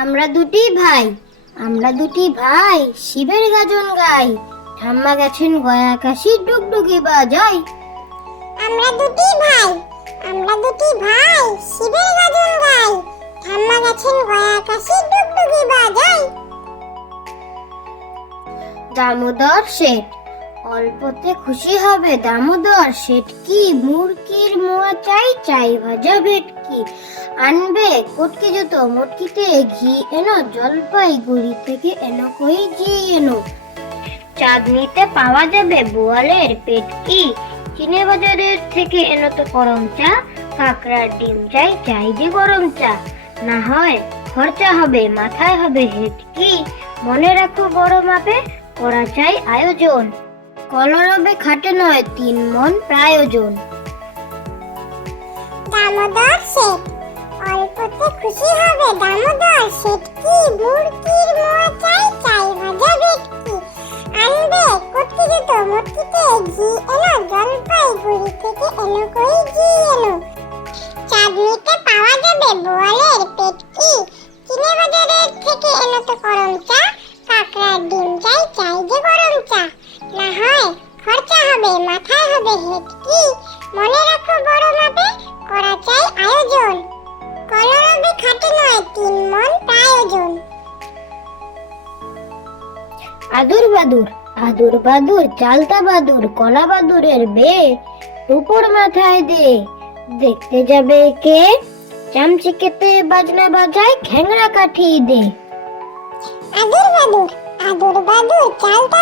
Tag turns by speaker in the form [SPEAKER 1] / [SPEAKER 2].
[SPEAKER 1] আমরা দুটি ভাই আমরা দুটি ভাই শিবের গাজন গাই ঠাম্মা গেছেন গয়া কাশি ডুগডুগি বাজাই।
[SPEAKER 2] আমরা দুটি ভাই আমরা দুটি ভাই শিবের গাজন গাই ঠাম্মা গেছেন গয়া আকাশে ডুগডুগি বাজাই।
[SPEAKER 1] দামোদর শেঠ অল্পতে খুশি হবে দামোদর। শেঠ কি মুরকির মোয়া চাই চাই ভাজা ভেটকি। আনবে কটকে যত মটকিতে ঘি এনো, জলপাইগুড়ি থেকে এনো, কই ঘি এনো। চাঁদনিতে পাওয়া যাবে বোয়ালের পেটকি। চিনে বাজারের থেকে এনো তো গরম চা কাঁকড়ার ডিম চাই চাই যে গরম চা। না হয় খরচা হবে, মাথায় হবে হেটকি। মনে রাখো বড় মাপে করা চাই আয়োজন। কলরবে খাটে নয়, তিন মন প্রায়োজন।
[SPEAKER 2] দামোদর শেঠ, অল্পতে খুশি হবে দামোদর শেঠ কি? মুরগির মোয়া চাই চাই ভাজা ভেটকি। আনবে কটকি যেত মটকিতে ঘি এনো জলপাইগুড়ি থেকে এনো কই ঘি এনো। চাঁদনিতে পাওয়া যাবে বোয়ালের পেটকি। চিনে বাজারের থেকে এনো তো গরম চা কাঁকড়ার ডিম হবে মাথায় হবে হেটকি। মনে রাখো বড় মাপে করা চাই আয়োজন। কলরবে খাটে নয় তিন মন প্রায়োজন।
[SPEAKER 1] আদুর বাদুর আদুর বাদুর চালতা বাদুর কলা বাদুরের বে উপর মাথায় দে। দেখতে যাবে কে? চামচিকেতে বাজনা বাজায় খ্যাংরা কাঠি দে।
[SPEAKER 2] আদুর বাদুর আদুর বাদুর চালতা